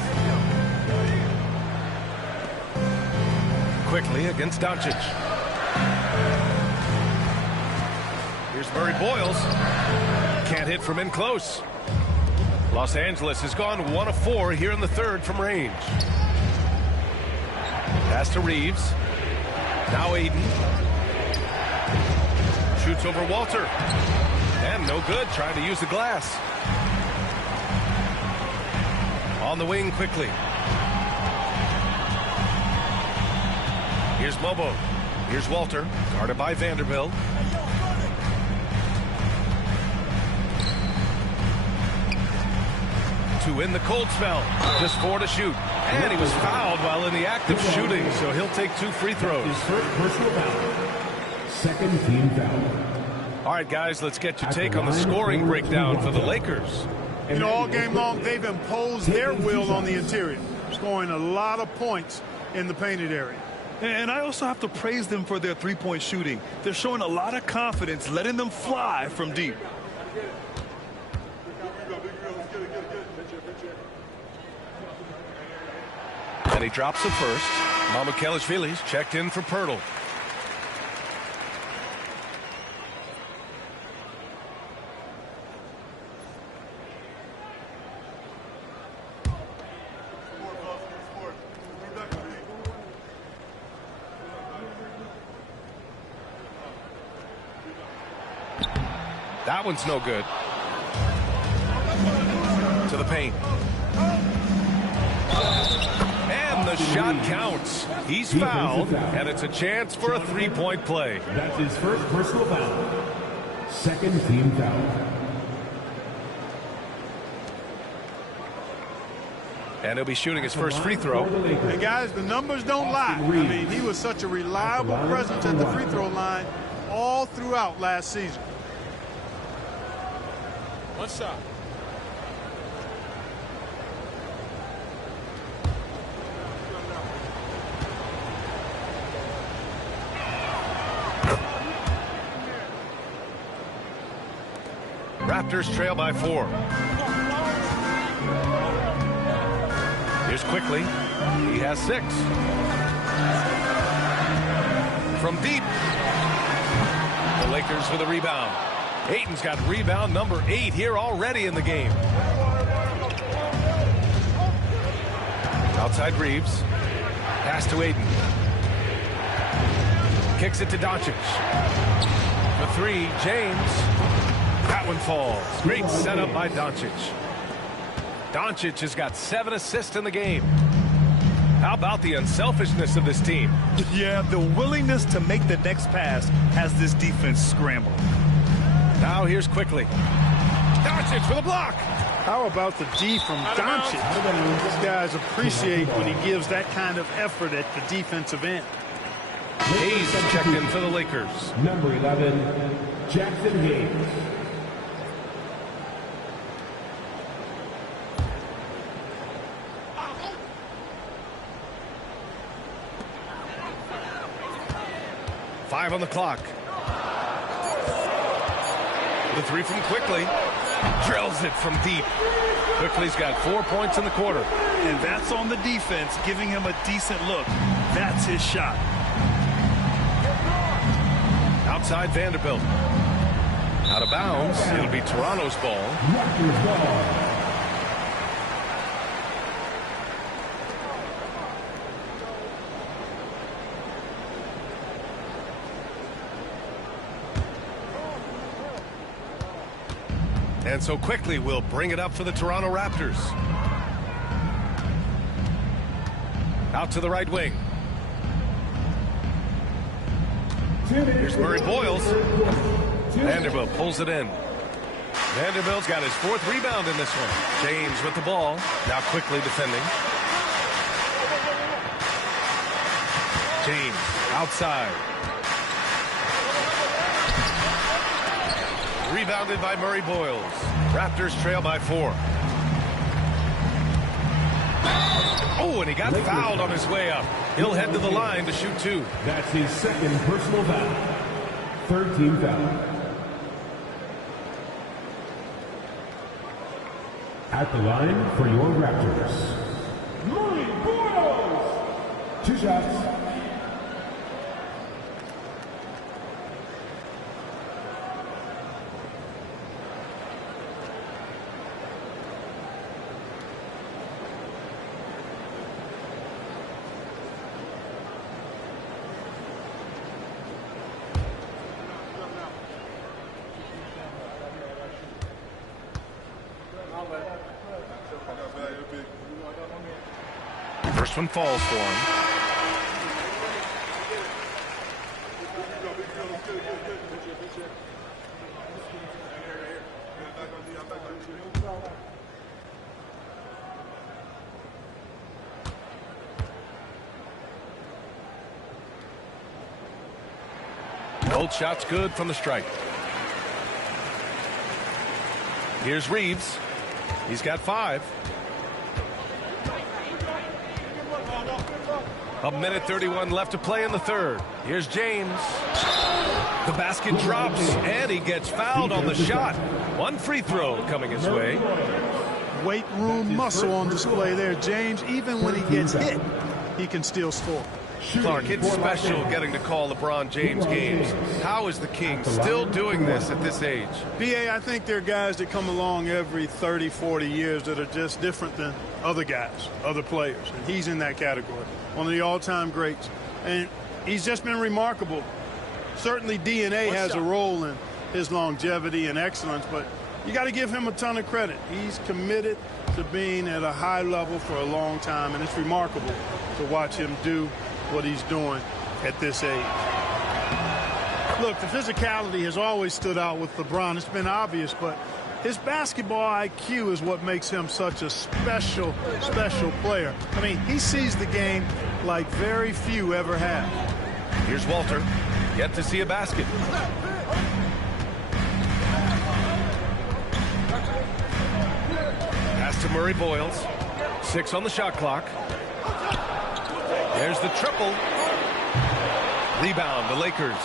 Quickly against Doncic. Here's Murray Boyles. Can't hit from in close. Los Angeles has gone 1 of 4 here in the third from range. Pass to Reeves. Now Aiden. Shoots over Walter. And no good, trying to use the glass. On the wing quickly. Here's Mobo. Here's Walter, guarded by Vanderbilt. To win the cold spell. Just 4 to shoot. And he was fouled while in the act of shooting, so he'll take 2 free throws. His first personal foul. Second team foul. All right, guys, let's get your take on the scoring breakdown for the Lakers. You know, all game long, they've imposed their will on the interior, scoring a lot of points in the painted area. And I also have to praise them for their three-point shooting. They're showing a lot of confidence, letting them fly from deep. And he drops the first. Mamukelashvili's checked in for Pirtle. That one's no good. To the paint. And the shot counts. He's fouled, and it's a chance for a three-point play. That's his first personal foul. Second team foul. And he'll be shooting his first free throw. And guys, the numbers don't lie. I mean, he was such a reliable presence at the free throw line all throughout last season. One shot. Raptors trail by 4. Here's Quickly. He has 6. From deep. The Lakers with a rebound. Ayton's got rebound number 8 here already in the game. Outside Reeves. Pass to Ayton. Kicks it to Doncic. The 3, James. That one falls. Great setup by Doncic. Doncic has got 7 assists in the game. How about the unselfishness of this team? Yeah, the willingness to make the next pass has this defense scrambled. Now here's Quickly. Doncic for the block. How about the D from Doncic? These guys appreciate when he gives that kind of effort at the defensive end. Hayes checked in for the Lakers. Number 11, Jackson Hayes. 5 on the clock. The three from Quickly. Drills it from deep. Quickly's got 4 points in the quarter. And that's on the defense, giving him a decent look. That's his shot. Outside Vanderbilt. Out of bounds. It'll be Toronto's ball. Raptors ball. And so Quickly will bring it up for the Toronto Raptors. Out to the right wing. Here's Murray Boyles. Vanderbilt pulls it in. Vanderbilt's got his 4th rebound in this one. James with the ball. Now Quickly defending. James outside. Rebounded by Murray Boyles. Raptors trail by 4. Oh, and he got fouled on his way up. He'll head to the line to shoot 2. That's his 2nd personal foul. 3rd team foul. At the line for your Raptors, Murray Boyles. 2 shots. First one falls for him. Both shots good from the stripe. Here's Reeves. He's got 5. A minute 31 left to play in the 3rd. Here's James. The basket drops, and he gets fouled on the shot. 1 free throw coming his way. Weight room muscle on display there, James. Even when he gets hit, he can still score. Clark, it's special getting to call LeBron James games. How is the King still doing this at this age? BA, I think there are guys that come along every 30, 40 years that are just different than other guys, other players. And he's in that category. One of the all-time greats. And he's just been remarkable. Certainly DNA has a role in his longevity and excellence, but you got to give him a ton of credit. He's committed to being at a high level for a long time, and it's remarkable to watch him do what he's doing at this age. Look, the physicality has always stood out with LeBron. It's been obvious, but his basketball IQ is what makes him such a special player. I mean, he sees the game like very few ever have. Here's Walter. Yet to see a basket. Pass to Murray Boyles. 6 on the shot clock. There's the triple. Rebound, the Lakers.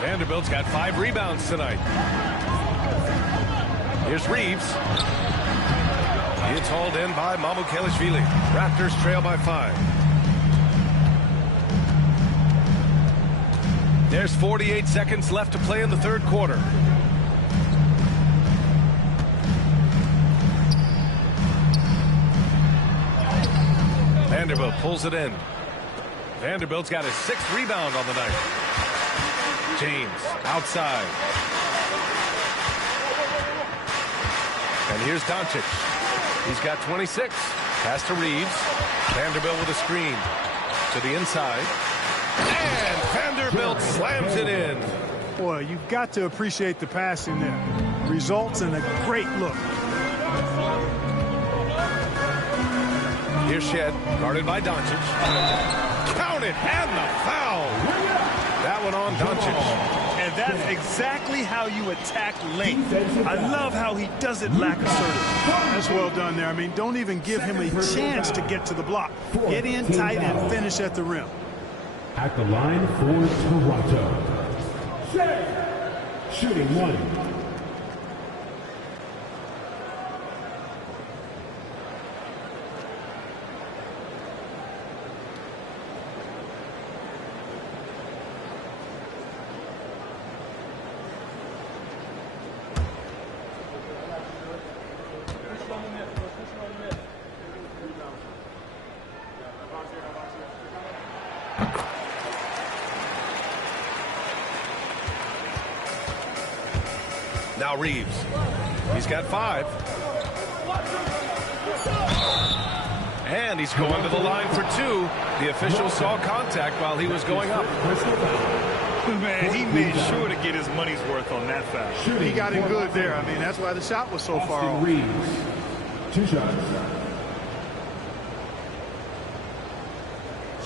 Vanderbilt's got 5 rebounds tonight. Here's Reeves. It's hauled in by Mamukelashvili. Raptors trail by 5. There's 48 seconds left to play in the 3rd quarter. Vanderbilt pulls it in. Vanderbilt's got his 6th rebound on the night. James outside. And here's Doncic. He's got 26. Pass to Reeves. Vanderbilt with a screen. To the inside. And Vanderbilt slams it in. Boy, you've got to appreciate the passing there. Results in a great look. Here's Shed, guarded by Doncic. Counted, and the foul. That one on Doncic. And that's exactly how you attack length. I love how he doesn't lack assertiveness. That's well done there. I mean, don't even give him a chance to get to the block. Get in tight and finish at the rim. At the line for Toronto. Shooting 1. Now Reeves. He's got 5. And he's going to the line for 2. The official saw contact while he was going up. Man, he made sure to get his money's worth on that foul. He got it good there. I mean, that's why the shot was so far off. Reeves. 2 shots.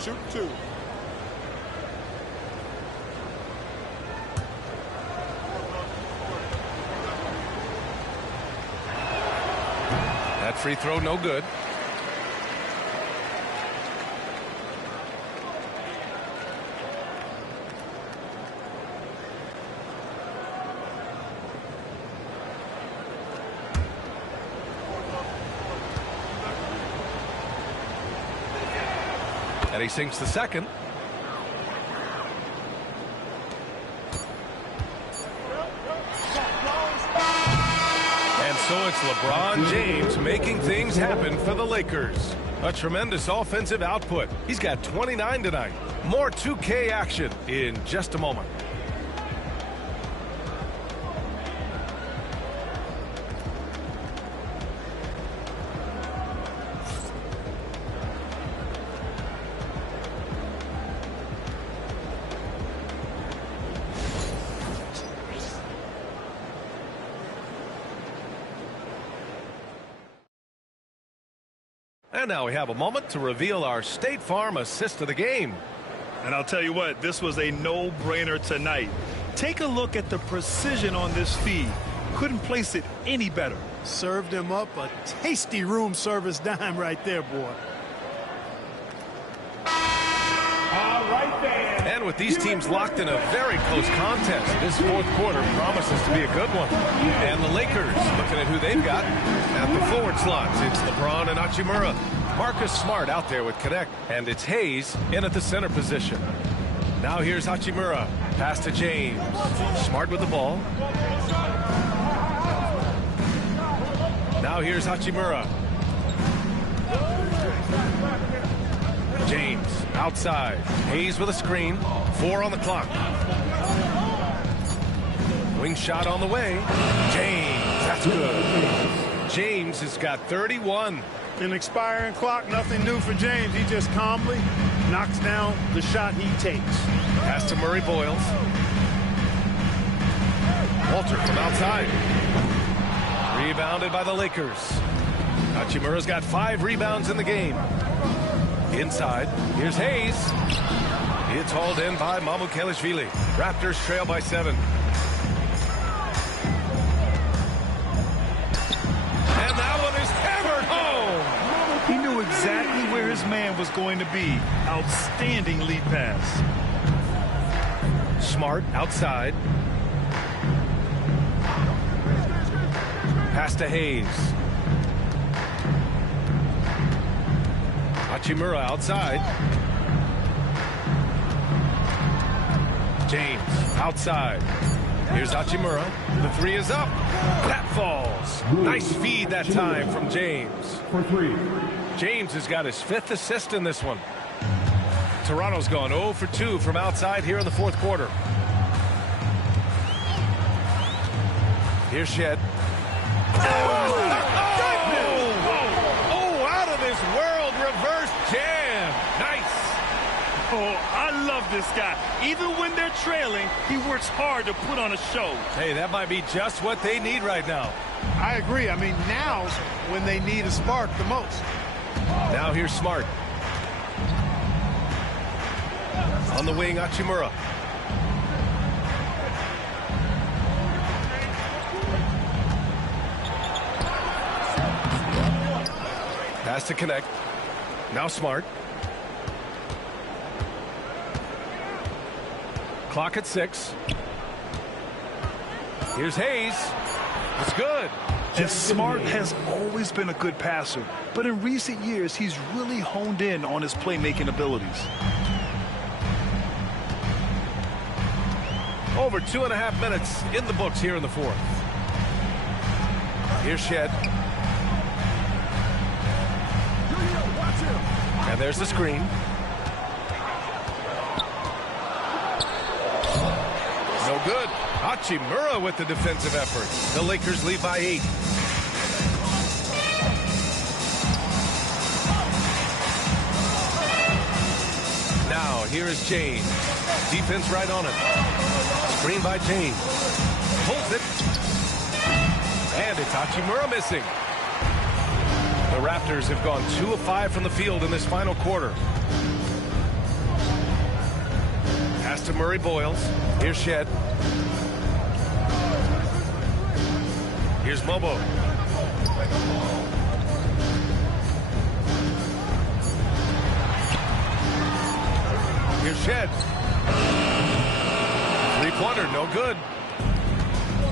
Shoot 2. That free throw no good. And he sinks the second. And so it's LeBron James making things happen for the Lakers. A tremendous offensive output. He's got 29 tonight. More 2K action in just a moment. And now we have a moment to reveal our State Farm assist of the game. And I'll tell you what, this was a no-brainer tonight. Take a look at the precision on this feed. Couldn't place it any better. Served him up a tasty room service dime right there, boy. And with these teams locked in a very close contest, this fourth quarter promises to be a good one. And the Lakers looking at who they've got at the forward slots. It's LeBron and Hachimura. Marcus Smart out there with Connect. And it's Hayes in at the center position. Now here's Hachimura. Pass to James. Smart with the ball. Now here's Hachimura. James outside. Hayes with a screen. 4 on the clock. Wing shot on the way. James, that's good. James has got 31. An expiring clock, nothing new for James. He just calmly knocks down the shot he takes. Pass to Murray Boyles. Walter from outside. Rebounded by the Lakers. Hachimura's got 5 rebounds in the game. Inside, here's Hayes. It's hauled in by Mamukelashvili. Raptors trail by 7. And that one is hammered home. He knew exactly where his man was going to be. Outstanding lead pass. Smart outside. Pass to Hayes. Hachimura outside. James outside. Here's Hachimura. The 3 is up. That falls. Nice feed that time from James. For 3. James has got his 5th assist in this one. Toronto's gone 0 for 2 from outside here in the fourth quarter. Here's Shed. Out of this world reverse jam. Nice. Oh, I love this guy. Even when they're trailing, he works hard to put on a show. Hey, that might be just what they need right now. I agree. I mean, now's when they need a spark the most. Now here's Smart. On the wing, Hachimura. Pass to Connect. Now Smart. Clock at 6. Here's Hayes. It's good. And Smart has always been a good passer, but in recent years, he's really honed in on his playmaking abilities. Over 2.5 minutes in the books here in the fourth. Here's Shed. And there's the screen. No good. Hachimura with the defensive effort. The Lakers lead by 8. Now, here is James. Defense right on it. Screen by James. Pulls it. And it's Hachimura missing. The Raptors have gone 2 of 5 from the field in this final quarter. Pass to Murray Boyles. Here's Shed. Here's Mobo. Here's Shed. Three-pointer, no good.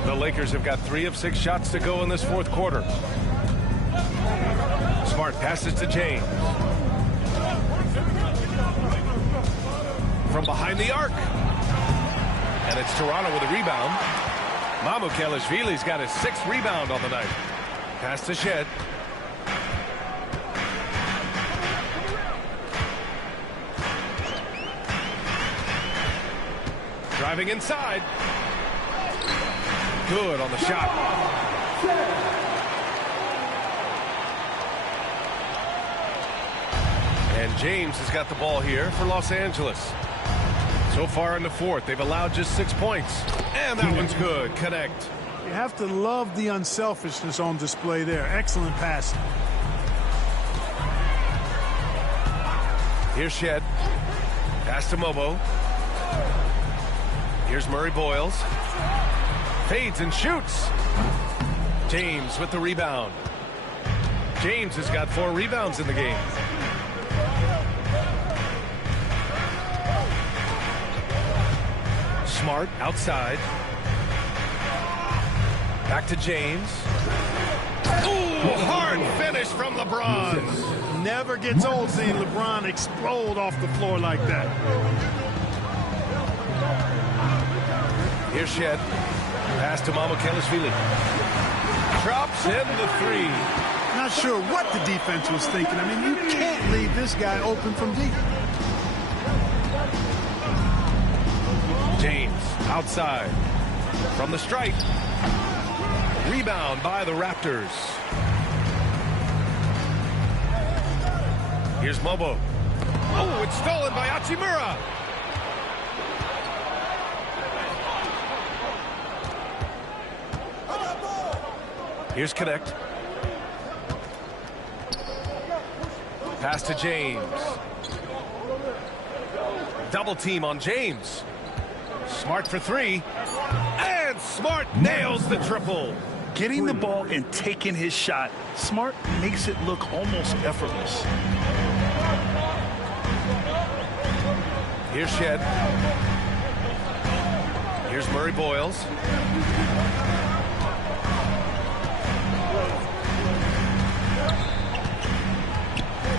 The Lakers have got 3 of 6 shots to go in this fourth quarter. Smart passes to James. From behind the arc. And it's Toronto with a rebound. Mamukelashvili's got his 6th rebound on the night. Pass to Shed. Driving inside. Good on the shot. And James has got the ball here for Los Angeles. So far in the fourth, they've allowed just 6 points. And that one's good. Connect. You have to love the unselfishness on display there. Excellent passing. Here's Shed. Pass to Mobo. Here's Murray Boyles. Fades and shoots. James with the rebound. James has got 4 rebounds in the game. Smart outside. Back to James. Ooh, hard finish from LeBron. Never gets old seeing LeBron explode off the floor like that. Here's Shed. Pass to Mamukelashvili. Drops in the 3. Not sure what the defense was thinking. I mean, you can't leave this guy open from deep. James outside from the stripe. Rebound by the Raptors. Here's Mobo. Oh, it's stolen by Hachimura. Here's Connect. Pass to James. Double team on James. Smart for 3. And Smart nails the triple. Getting the ball and taking his shot, Smart makes it look almost effortless. Here's Shed. Here's Murray Boyles.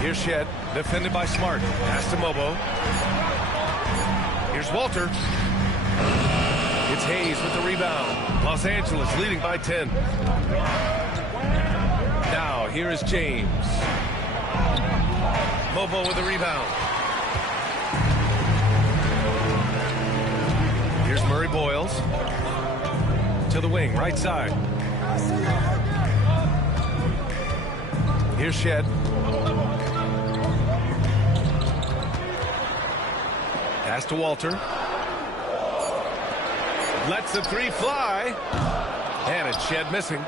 Here's Shed, defended by Smart. Pass to Mobo. Here's Walter. It's Hayes with the rebound. Los Angeles leading by 10. Now, here is James. Mobo with the rebound. Here's Murray Boyles. To the wing, right side. Here's Shed. Pass to Walter. Lets the 3 fly. And it's Shed missing.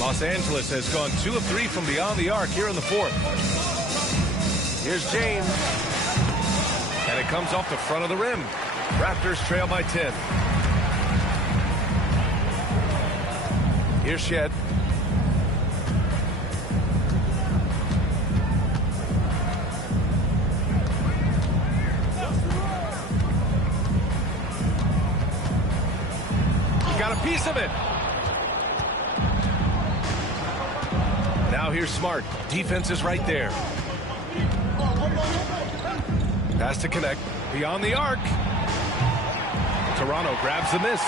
Los Angeles has gone 2 of 3 from beyond the arc here in the fourth. Here's James. And it comes off the front of the rim. Raptors trail by 10. Here's Shed. piece of it. Now here's Smart. Defense is right there. Pass to connect. Beyond the arc. Toronto grabs the miss.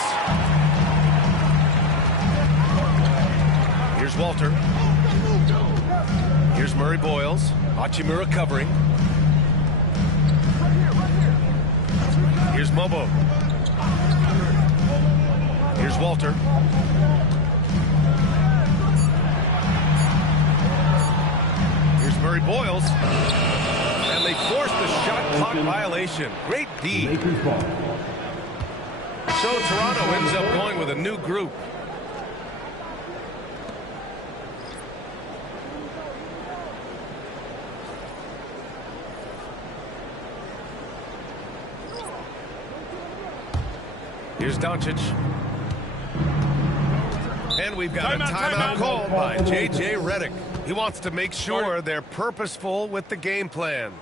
Here's Walter. Here's Murray Boyles. Hachimura covering. Here's Mobo. Here's Walter. Here's Murray Boyles. And they force the shot clock violation. Great D. So Toronto ends up going with a new group. Here's Doncic. And we've got a timeout called by J.J. Redick. He wants to make sure they're purposeful with the game plan.